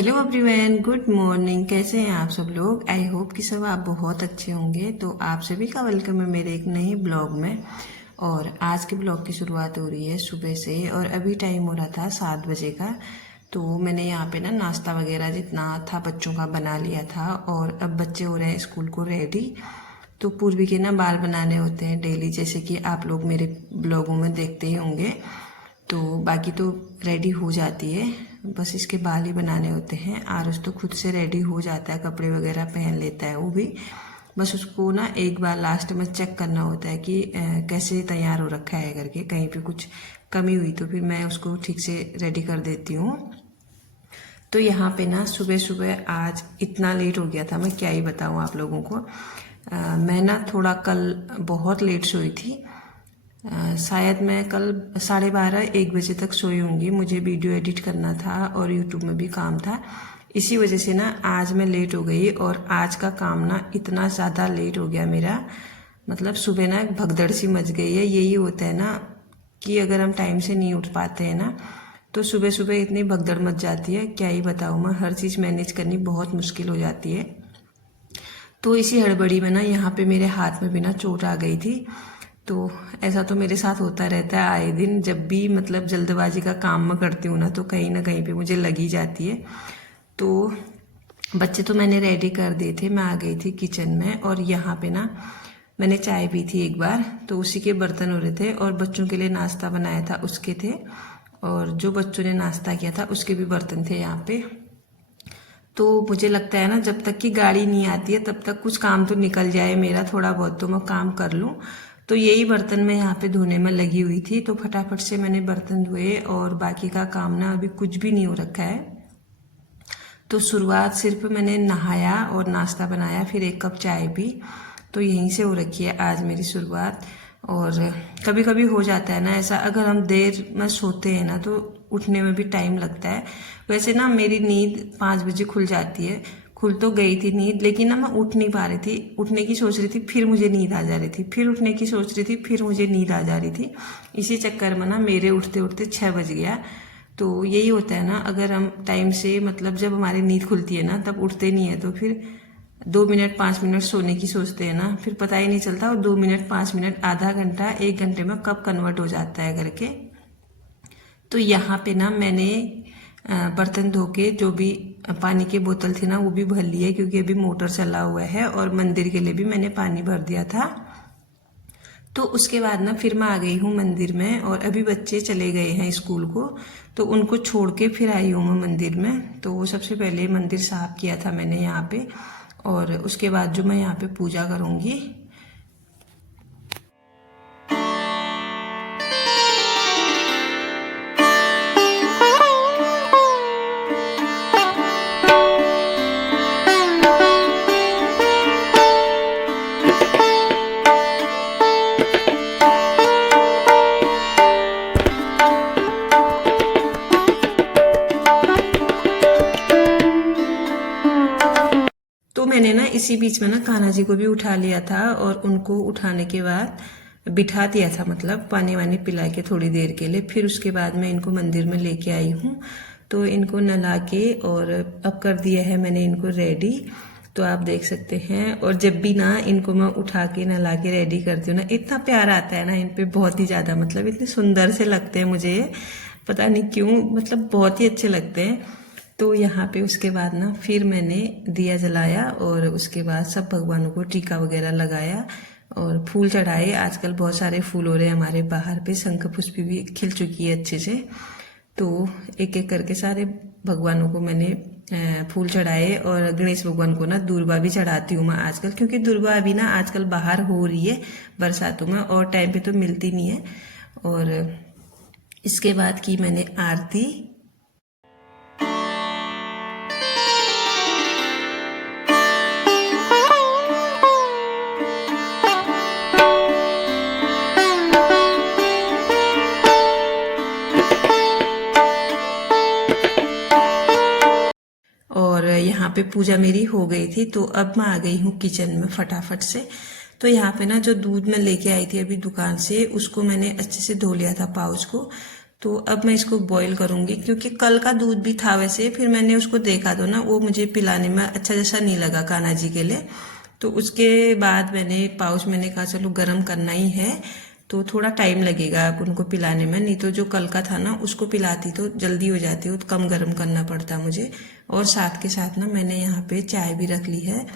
Hello everyone, good morning. कैसे हैं आप सब लोग? आई होप कि सब आप बहुत अच्छे होंगे। तो आप सभी का वेलकम है मेरे एक नए ब्लॉग में। और आज के ब्लॉग की शुरुआत हो रही है सुबह से और अभी टाइम हो रहा था 7 बजे का। तो मैंने यहाँ पे ना नाश्ता वगैरह जितना था बच्चों का बना लिया था और अब बच्चे हो रहे हैं स्कूल को रेडी। तो पूर्वी के ना बाल बनाने होते हैं डेली, जैसे कि आप लोग मेरे ब्लॉगों में देखते ही होंगे। तो बाकी तो रेडी हो जाती है, बस इसके बाल ही बनाने होते हैं। आरुष तो खुद से रेडी हो जाता है, कपड़े वगैरह पहन लेता है वो भी। बस उसको ना एक बार लास्ट में चेक करना होता है कि कैसे तैयार हो रखा है करके, कहीं पे कुछ कमी हुई तो फिर मैं उसको ठीक से रेडी कर देती हूँ। तो यहाँ पे ना सुबह सुबह आज इतना लेट हो गया था, मैं क्या ही बताऊँ आप लोगों को। मैं ना थोड़ा कल बहुत लेट सोई थी। शायद मैं कल 12:30-1 बजे तक सोई होंगी। मुझे वीडियो एडिट करना था और यूट्यूब में भी काम था, इसी वजह से ना आज मैं लेट हो गई। और आज का काम ना इतना ज़्यादा लेट हो गया मेरा, मतलब सुबह ना एक भगदड़ सी मच गई है। यही होता है ना कि अगर हम टाइम से नहीं उठ पाते हैं ना तो सुबह सुबह इतनी भगदड़ मच जाती है, क्या ही बताऊँ मैं। हर चीज़ मैनेज करनी बहुत मुश्किल हो जाती है। तो इसी हड़बड़ी में ना यहाँ पे मेरे हाथ में भी ना चोट आ गई थी। तो ऐसा तो मेरे साथ होता रहता है आए दिन, जब भी मतलब जल्दबाजी का काम मैं करती हूँ ना कहीं पे मुझे लगी जाती है। तो बच्चे तो मैंने रेडी कर दिए थे, मैं आ गई थी किचन में। और यहाँ पे ना मैंने चाय पी थी एक बार, तो उसी के बर्तन हो रहे थे। और बच्चों के लिए नाश्ता बनाया था उसके थे, और जो बच्चों ने नाश्ता किया था उसके भी बर्तन थे यहाँ पे। तो मुझे लगता है ना जब तक कि गाड़ी नहीं आती है तब तक कुछ काम तो निकल जाए मेरा, थोड़ा बहुत तो मैं काम कर लूँ। तो यही बर्तन मैं यहाँ पे धोने में लगी हुई थी, तो फटाफट से मैंने बर्तन धोए और बाकी का काम ना अभी कुछ भी नहीं हो रखा है। तो शुरुआत सिर्फ मैंने नहाया और नाश्ता बनाया, फिर 1 कप चाय पी। तो यहीं से हो रखी है आज मेरी शुरुआत। और कभी कभी हो जाता है ना ऐसा, अगर हम देर में सोते हैं ना तो उठने में भी टाइम लगता है। वैसे ना मेरी नींद 5 बजे खुल जाती है, खुल तो गई थी नींद, लेकिन ना मैं उठ नहीं पा रही थी। उठने की सोच रही थी, फिर मुझे नींद आ जा रही थी, फिर उठने की सोच रही थी, फिर मुझे नींद आ जा रही थी। इसी चक्कर में ना मेरे उठते उठते 6 बज गया। तो यही होता है ना, अगर हम टाइम से मतलब जब हमारी नींद खुलती है ना तब उठते नहीं है, तो फिर 2 मिनट 5 मिनट सोने की सोचते हैं ना, फिर पता ही नहीं चलता और 2 मिनट 5 मिनट आधा घंटा 1 घंटे में कब कन्वर्ट हो जाता है करके। तो यहाँ पे ना मैंने बर्तन धो के जो भी पानी की बोतल थी ना वो भी भर ली है, क्योंकि अभी मोटर चला हुआ है। और मंदिर के लिए भी मैंने पानी भर दिया था। तो उसके बाद ना फिर मैं आ गई हूँ मंदिर में, और अभी बच्चे चले गए हैं स्कूल को, तो उनको छोड़ के फिर आई हूँ मैं मंदिर में। तो सबसे पहले मंदिर साफ किया था मैंने यहाँ पे, और उसके बाद जो मैं यहाँ पे पूजा करूँगी। तो मैंने ना इसी बीच में ना कान्हा जी को भी उठा लिया था, और उनको उठाने के बाद बिठा दिया था, मतलब पानी वानी पिला के थोड़ी देर के लिए। फिर उसके बाद मैं इनको मंदिर में लेके आई हूँ। तो इनको नला के और अब कर दिया है मैंने इनको रेडी, तो आप देख सकते हैं। और जब भी ना इनको मैं उठा के नला के रेडी करती हूँ ना, इतना प्यार आता है ना इन पे, बहुत ही ज़्यादा, मतलब इतने सुंदर से लगते हैं मुझे, पता नहीं क्यों, मतलब बहुत ही अच्छे लगते हैं। तो यहाँ पे उसके बाद ना फिर मैंने दिया जलाया, और उसके बाद सब भगवानों को टीका वगैरह लगाया और फूल चढ़ाए। आजकल बहुत सारे फूल हो रहे हैं हमारे बाहर पे, शंख पुष्पी भी खिल चुकी है अच्छे से। तो एक एक करके सारे भगवानों को मैंने फूल चढ़ाए। और गणेश भगवान को ना दूर्वा भी चढ़ाती हूँ मैं आजकल, क्योंकि दूर्वा अभी ना आजकल बाहर हो रही है बरसातों में, और टाइम पे तो मिलती नहीं है। और इसके बाद की मैंने आरती। और यहाँ पे पूजा मेरी हो गई थी, तो अब मैं आ गई हूँ किचन में फटाफट से। तो यहाँ पे ना जो दूध मैं लेके आई थी अभी दुकान से, उसको मैंने अच्छे से धो लिया था पाउच को। तो अब मैं इसको बॉईल करूंगी, क्योंकि कल का दूध भी था वैसे, फिर मैंने उसको देखा तो ना वो मुझे पिलाने में अच्छा जैसा नहीं लगा कान्हा जी के लिए। तो उसके बाद मैंने कहा चलो गर्म करना ही है, तो थोड़ा टाइम लगेगा अब उनको पिलाने में, नहीं तो जो कल का था ना उसको पिलाती तो जल्दी हो जाती, हो तो कम गर्म करना पड़ता मुझे। और साथ के साथ ना मैंने यहाँ पे चाय भी रख ली है,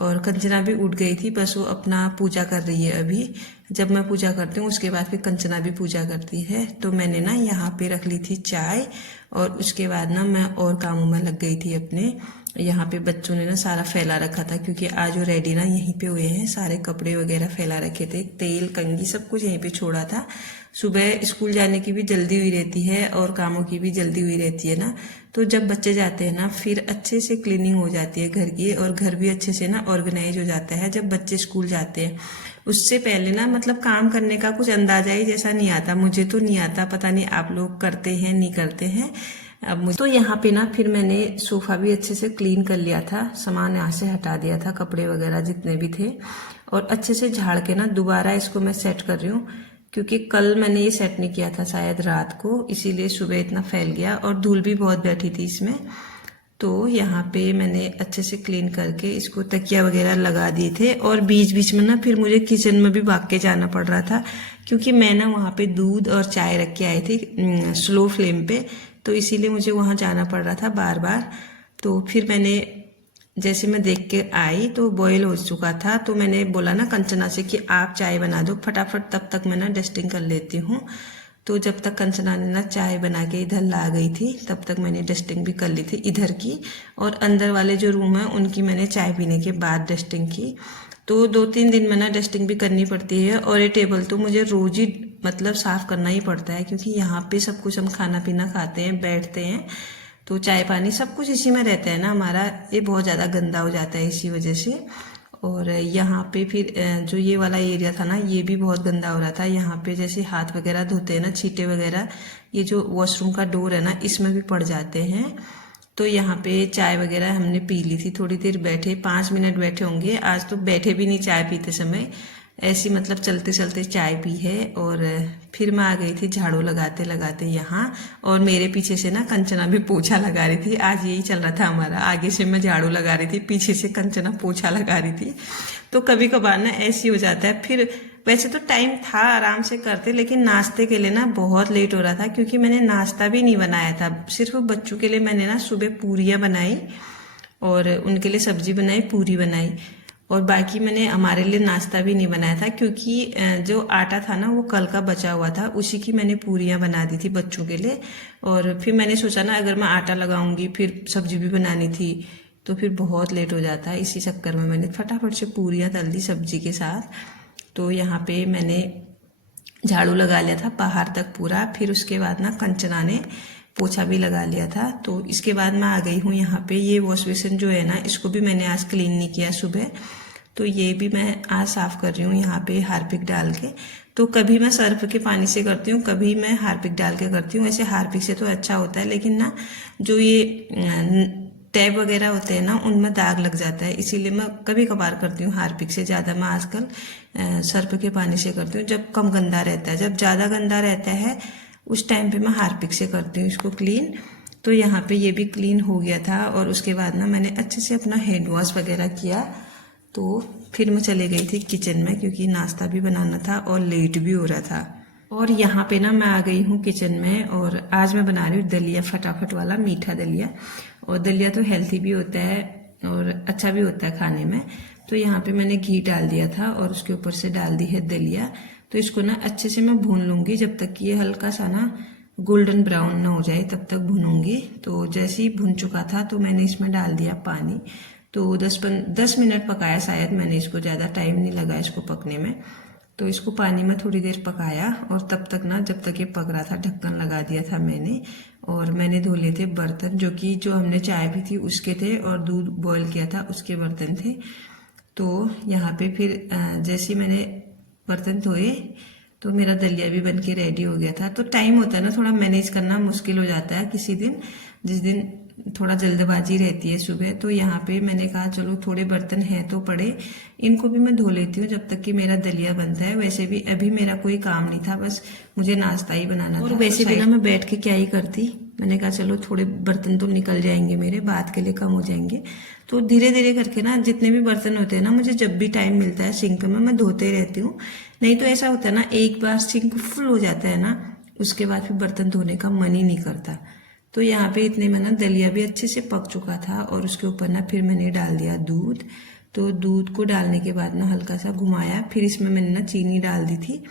और कंचना भी उठ गई थी, बस वो अपना पूजा कर रही है अभी। जब मैं पूजा करती हूँ उसके बाद फिर कंचना भी पूजा करती है। तो मैंने ना यहाँ पे रख ली थी चाय, और उसके बाद ना मैं और कामों में लग गई थी अपने। यहाँ पे बच्चों ने ना सारा फैला रखा था, क्योंकि आज वो रेडी ना यहीं पे हुए हैं, सारे कपड़े वगैरह फैला रखे थे, तेल कंघी सब कुछ यहीं पे छोड़ा था। सुबह स्कूल जाने की भी जल्दी हुई रहती है और कामों की भी जल्दी हुई रहती है ना, तो जब बच्चे जाते हैं ना फिर अच्छे से क्लीनिंग हो जाती है घर की, और घर भी अच्छे से ना ऑर्गेनाइज हो जाता है जब बच्चे स्कूल जाते हैं। उससे पहले ना मतलब काम करने का कुछ अंदाजा ही जैसा नहीं आता, मुझे तो नहीं आता, पता नहीं आप लोग करते हैं नहीं करते हैं। अब मुझे तो यहाँ पे ना फिर मैंने सोफा भी अच्छे से क्लीन कर लिया था, सामान यहाँ से हटा दिया था, कपड़े वगैरह जितने भी थे, और अच्छे से झाड़ के ना दोबारा इसको मैं सेट कर रही हूँ, क्योंकि कल मैंने ये सेट नहीं किया था शायद रात को, इसीलिए सुबह इतना फैल गया, और धूल भी बहुत बैठी थी इसमें। तो यहाँ पे मैंने अच्छे से क्लीन करके इसको तकिया वगैरह लगा दिए थे, और बीच बीच में ना फिर मुझे किचन में भी भाग के जाना पड़ रहा था, क्योंकि मैं ना वहाँ पे दूध और चाय रख के आई थी स्लो फ्लेम पे, तो इसीलिए मुझे वहाँ जाना पड़ रहा था बार बार। तो फिर मैंने जैसे मैं देख के आई तो बॉईल हो चुका था, तो मैंने बोला ना कंचना से कि आप चाय बना दो फटाफट, तब तक मैं ना डस्टिंग कर लेती हूँ। तो जब तक कंचना ने ना चाय बना के इधर ला गई थी, तब तक मैंने डस्टिंग भी कर ली थी इधर की, और अंदर वाले जो रूम है उनकी मैंने चाय पीने के बाद डस्टिंग की। तो 2-3 दिन में ना डस्टिंग भी करनी पड़ती है, और ये टेबल तो मुझे रोज ही मतलब साफ करना ही पड़ता है, क्योंकि यहाँ पे सब कुछ हम खाना पीना खाते हैं, बैठते हैं, तो चाय पानी सब कुछ इसी में रहता है ना हमारा, ये बहुत ज़्यादा गंदा हो जाता है इसी वजह से। और यहाँ पे फिर जो ये वाला एरिया था ना ये भी बहुत गंदा हो रहा था, यहाँ पे जैसे हाथ वगैरह धोते हैं ना, छींटे वगैरह ये जो वॉशरूम का डोर है ना इसमें भी पड़ जाते हैं। तो यहाँ पे चाय वगैरह हमने पी ली थी, थोड़ी देर बैठे, 5 मिनट बैठे होंगे, आज तो बैठे भी नहीं चाय पीते समय, ऐसी मतलब चलते चलते चाय पी है। और फिर मैं आ गई थी झाड़ू लगाते लगाते यहाँ, और मेरे पीछे से ना कंचना भी पोछा लगा रही थी, आज यही चल रहा था हमारा, आगे से मैं झाड़ू लगा रही थी, पीछे से कंचना पोछा लगा रही थी। तो कभी कभार ना ऐसी हो जाता है। फिर वैसे तो टाइम था आराम से करते, लेकिन नाश्ते के लिए ना बहुत लेट हो रहा था, क्योंकि मैंने नाश्ता भी नहीं बनाया था, सिर्फ बच्चों के लिए मैंने ना सुबह पूरियाँ बनाई, और उनके लिए सब्जी बनाई, पूरी बनाई, और बाकी मैंने हमारे लिए नाश्ता भी नहीं बनाया था, क्योंकि जो आटा था ना वो कल का बचा हुआ था, उसी की मैंने पूरियाँ बना दी थी बच्चों के लिए। और फिर मैंने सोचा ना अगर मैं आटा लगाऊंगी फिर सब्जी भी बनानी थी, तो फिर बहुत लेट हो जाता है, इसी चक्कर में मैंने फटाफट से पूरियाँ तल दी सब्जी के साथ। तो यहाँ पे मैंने झाड़ू लगा लिया था बाहर तक पूरा, फिर उसके बाद ना कंचना ने पोछा भी लगा लिया था। तो इसके बाद मैं आ गई हूँ यहाँ पे, ये वॉश बेसिन जो है ना इसको भी मैंने आज क्लीन नहीं किया सुबह, तो ये भी मैं आज साफ कर रही हूँ यहाँ पे हार्पिक डाल के। तो कभी मैं सर्फ के पानी से करती हूँ, कभी मैं हार्पिक डाल के करती हूँ। वैसे हार्पिक से तो अच्छा होता है, लेकिन ना जो ये टैब वगैरह होते हैं ना उनमें दाग लग जाता है, इसीलिए मैं कभी कभार करती हूँ हार्पिक से, ज़्यादा मैं आजकल सर्फ के पानी से करती हूँ जब कम गंदा रहता है। जब ज़्यादा गंदा रहता है उस टाइम पे मैं हार्पिक से करती हूँ इसको क्लीन। तो यहाँ पे ये भी क्लीन हो गया था, और उसके बाद ना मैंने अच्छे से अपना हैंड वॉश वगैरह किया। तो फिर मैं चले गई थी किचन में, क्योंकि नाश्ता भी बनाना था और लेट भी हो रहा था। और यहाँ पे ना मैं आ गई हूँ किचन में, और आज मैं बना रही हूँ दलिया, फटाफट वाला मीठा दलिया। और दलिया तो हेल्थी भी होता है और अच्छा भी होता है खाने में। तो यहाँ पे मैंने घी डाल दिया था और उसके ऊपर से डाल दी है दलिया। तो इसको ना अच्छे से मैं भून लूँगी, जब तक कि ये हल्का सा ना गोल्डन ब्राउन ना हो जाए तब तक भूनूंगी। तो जैसे ही भुन चुका था तो मैंने इसमें डाल दिया पानी। तो 10 मिनट पकाया शायद मैंने इसको, ज़्यादा टाइम नहीं लगा इसको पकने में। तो इसको पानी में थोड़ी देर पकाया, और तब तक ना जब तक ये पक रहा था ढक्कन लगा दिया था मैंने। और मैंने धो लिए थे बर्तन, जो हमने चाय पी थी उसके थे, और दूध बॉईल किया था उसके बर्तन थे। तो यहाँ पे फिर जैसे मैंने बर्तन धोए तो मेरा दलिया भी बनके रेडी हो गया था। तो टाइम होता है ना थोड़ा मैनेज करना मुश्किल हो जाता है किसी दिन, जिस दिन थोड़ा जल्दबाजी रहती है सुबह, तो यहाँ पे मैंने कहा चलो थोड़े बर्तन हैं तो पड़े, इनको भी मैं धो लेती हूँ जब तक कि मेरा दलिया बनता है। वैसे भी अभी मेरा कोई काम नहीं था, बस मुझे नाश्ता ही बनाना था। और वैसे भी ना मैं बैठ के क्या ही करती, मैंने कहा चलो थोड़े बर्तन तो निकल जाएंगे मेरे, बात के लिए कम हो जाएंगे। तो धीरे धीरे करके ना जितने भी बर्तन होते हैं ना, मुझे जब भी टाइम मिलता है सिंक में मैं धोते रहती हूँ। नहीं तो ऐसा होता है ना, एक बार सिंक फुल हो जाता है ना, उसके बाद फिर बर्तन धोने का मन ही नहीं करता। तो यहाँ पे इतने में ना दलिया भी अच्छे से पक चुका था और उसके ऊपर ना फिर मैंने डाल दिया दूध। तो दूध को डालने के बाद ना हल्का सा घुमाया, फिर इसमें मैंने ना चीनी डाल दी थी,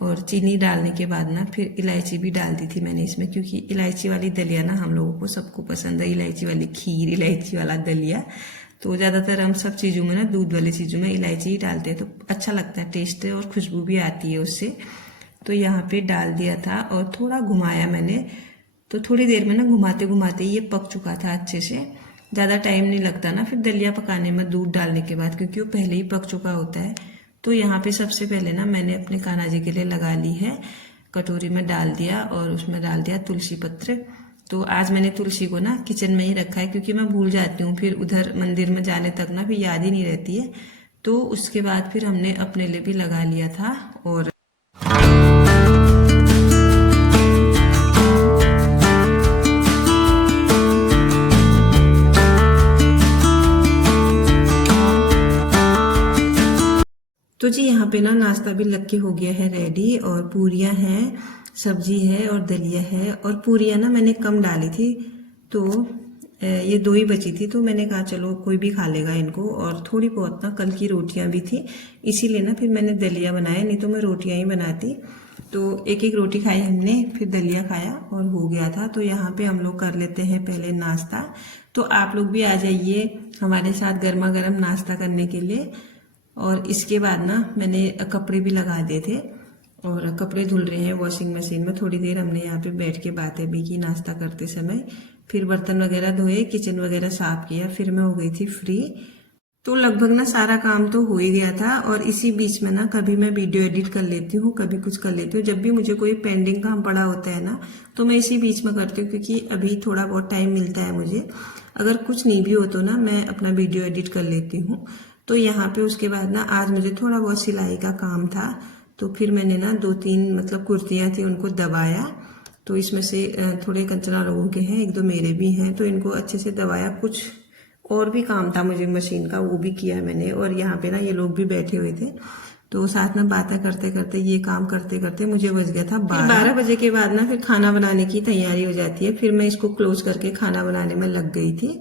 और चीनी डालने के बाद ना फिर इलायची भी डाल दी थी मैंने इसमें, क्योंकि इलायची वाली दलिया ना हम लोगों को सबको पसंद है, इलायची वाली खीर, इलायची वाला दलिया। तो ज़्यादातर हम सब चीज़ों में ना, दूध वाली चीज़ों में इलायची ही डालते हैं, तो अच्छा लगता है, टेस्ट और खुशबू भी आती है उससे। तो यहाँ पे डाल दिया था और थोड़ा घुमाया मैंने, तो थोड़ी देर में ना घुमाते घुमाते ये पक चुका था अच्छे से। ज़्यादा टाइम नहीं लगता ना फिर दलिया पकाने में दूध डालने के बाद, क्योंकि वो पहले ही पक चुका होता है। तो यहाँ पे सबसे पहले ना मैंने अपने कान्हा जी के लिए लगा ली है, कटोरी में डाल दिया और उसमें डाल दिया तुलसी पत्र। तो आज मैंने तुलसी को ना किचन में ही रखा है, क्योंकि मैं भूल जाती हूँ फिर उधर मंदिर में जाने तक ना, फिर याद ही नहीं रहती है। तो उसके बाद फिर हमने अपने लिए भी लगा लिया था। और तो जी यहाँ पे ना नाश्ता भी लग के हो गया है रेडी, और पूरियाँ हैं, सब्जी है और दलिया है। और पूरियाँ ना मैंने कम डाली थी, तो ये 2 ही बची थी, तो मैंने कहा चलो कोई भी खा लेगा इनको। और थोड़ी बहुत ना कल की रोटियाँ भी थी, इसीलिए ना फिर मैंने दलिया बनाया, नहीं तो मैं रोटियाँ ही बनाती। तो एक एक रोटी खाई हमने, फिर दलिया खाया और हो गया था। तो यहाँ पे हम लोग कर लेते हैं पहले नाश्ता। तो आप लोग भी आ जाइए हमारे साथ गर्मा गर्म नाश्ता करने के लिए। और इसके बाद ना मैंने कपड़े भी लगा दिए थे, और कपड़े धुल रहे हैं वॉशिंग मशीन में। थोड़ी देर हमने यहाँ पे बैठ के बातें भी की नाश्ता करते समय, फिर बर्तन वगैरह धोए, किचन वगैरह साफ किया, फिर मैं हो गई थी फ्री। तो लगभग ना सारा काम तो हो ही गया था। और इसी बीच में ना कभी मैं वीडियो एडिट कर लेती हूँ, कभी कुछ कर लेती हूँ। जब भी मुझे कोई पेंडिंग काम पड़ा होता है ना, तो मैं इसी बीच में करती हूँ, क्योंकि अभी थोड़ा बहुत टाइम मिलता है मुझे। अगर कुछ नहीं भी हो तो ना मैं अपना वीडियो एडिट कर लेती हूँ। तो यहाँ पे उसके बाद ना आज मुझे थोड़ा बहुत सिलाई का काम था, तो फिर मैंने ना 2-3 मतलब कुर्तियाँ थी उनको दबाया। तो इसमें से थोड़े कंचना लोगों के हैं, 1-2 मेरे भी हैं, तो इनको अच्छे से दबाया। कुछ और भी काम था मुझे मशीन का, वो भी किया मैंने। और यहाँ पे ना ये लोग भी बैठे हुए थे, तो साथ में बातें करते करते ये काम करते करते मुझे बज गया था 12 बजे। के बाद ना फिर खाना बनाने की तैयारी हो जाती है, फिर मैं इसको क्लोज करके खाना बनाने में लग गई थी।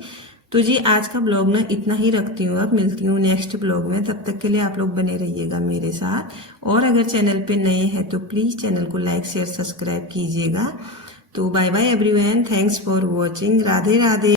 तो जी आज का ब्लॉग ना इतना ही रखती हूँ, अब मिलती हूँ नेक्स्ट ब्लॉग में। तब तक के लिए आप लोग बने रहिएगा मेरे साथ, और अगर चैनल पे नए हैं तो प्लीज चैनल को लाइक शेयर सब्सक्राइब कीजिएगा। तो bye bye everyone, thanks for watching, Radhe Radhe.